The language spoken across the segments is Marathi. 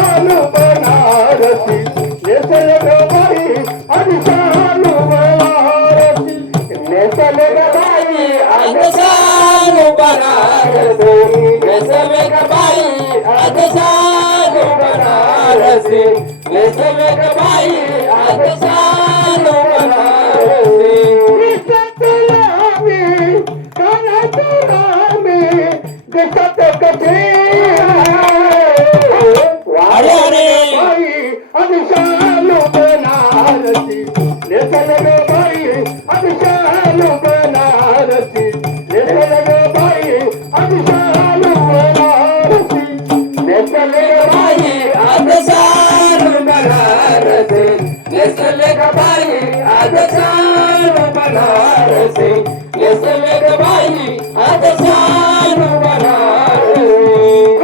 शालू बनारसी नेसल ग बाई आज शालू बनारसी नेसल ग बाई आज शालू बनारसी नेसल ग बाई आज शालू बनारसी नेसल ग बाई आज शालू बनारसी दिसत कसे वारे बाई आज शालू बनारसी नेसल ग बाई आज शालू बनारसी नेसल ग बाई आज शालू बनारसी नेसल ग बाई आज शालू बनारसी नेसल ग बाई आज शालू बनारसी नेसल ग बाई आज शालू बनारसी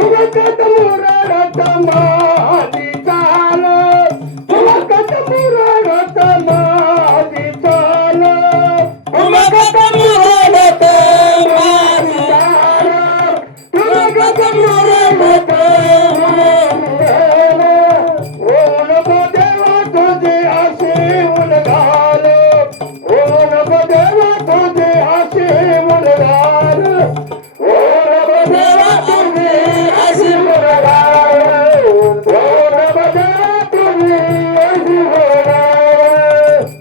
उमकत मुरडत माझी चाल उमकत मुरडत माझी चाल उमकत मुरडत माझी चाल उमकत मुरडत ओन देवा तुझे असे उलगाल ओन देवा तुझे असे उलगाल ओन देवा तुझे असे उलगाल ओन देवा तुझे असे उलगाल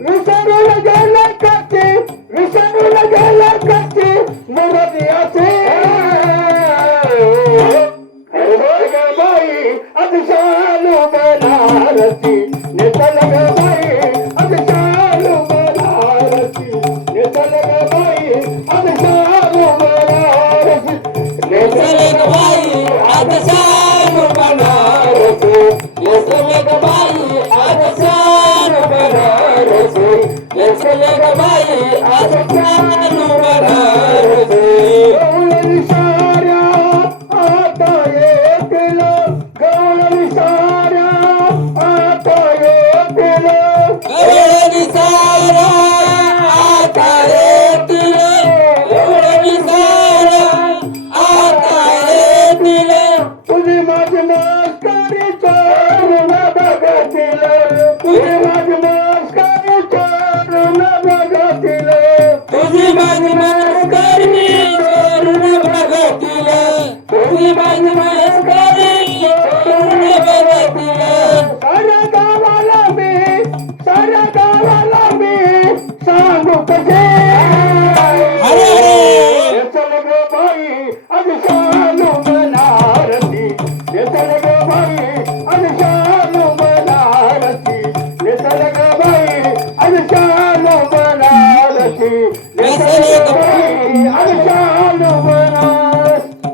विसरून गेला कसे विसरून गेला कसे मुरती असे बाई आज शालू बनारसी नेसल ग बाई आज शालू बनारसी नेसल ग बाई आज शालू बनारसी नेसल ग बाई आज शालू बनारसी नेसल ग बाई आज शालू बनारसी नेसल ग बाई आज शालू बनारसी साऱ्या आता येतील गवळणी साऱ्या आता येतील गवळणी साऱ्या आता येतील गवळणी साऱ्या आता येतील तुझी माझी मस्करी चोरून बघतील तुझी माझी मस्करी चोरून बघतील तुझी माझी मस्करी चोरून बघतील तुझी माझी मस्करी चोरून बघतील साऱ्या गावाला मी सांगू कसे नेसल ग बाई आज शालू बनारसी नेसल ग बाई आज शालू बनारसी नेसल ग बाई आज शालू बनारसी नेसल ग बाई आज शालू बनारसी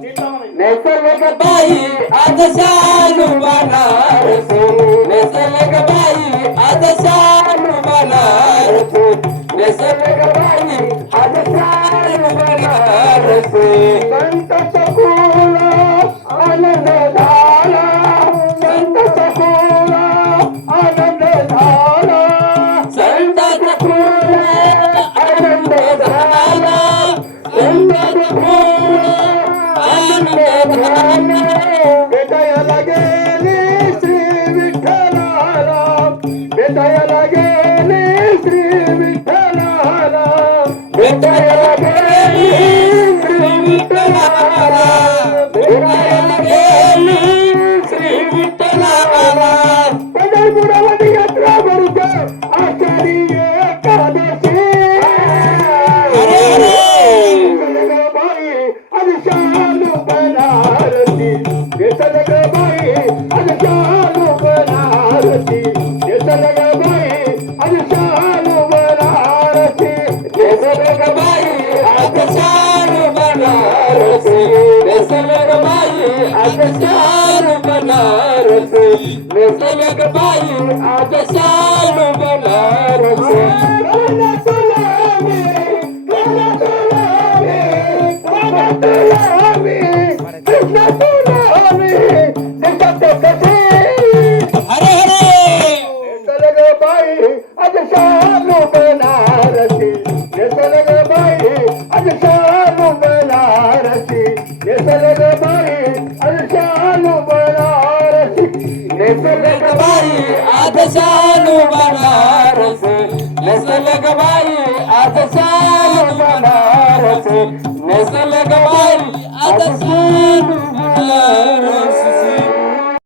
नेसल ग बाई आज शालू बनारसी नेसल ग बाई आज शालू बनारसी नेसल ग बाई आज शालू बनारसी संत सखुला आनंद झाला संत सखुला आनंद झाला संत सखुला आनंद झाला संत सखुला आनंद झाला भेटायला गेले श्री विठ्ठलाला भेटायला गेले श्री विठ्ठलाला भेटायला गेले श्री विठ्ठलाला भेटायला गेले श्री विठ्ठलाला पंढरपुरामध्ये यात्रा भरतो आषाढी एकादशी नेसल ग बाई आज शालू बनारसी नेसल ग बाई आज शालू बनारसी नेसल ग बाई आज शालू बनारसी नेसल ग बाई आज शालू बनारसी नेसल ग बाई आज शालू बनारसी नेसल ग बाई आज शालू बनारसी कृष्ण तुला दिसत कसे नेसल ग बाई आज शालू बनारसी नेसल ग बाई आज शालू बनारसी नेसल ग बाई आज शालू बनारसी नेसल ग बाई आज शालू बनारस नेसल ग बाई आज शालू बनारस नेसल ग बाई आज शालू बनारस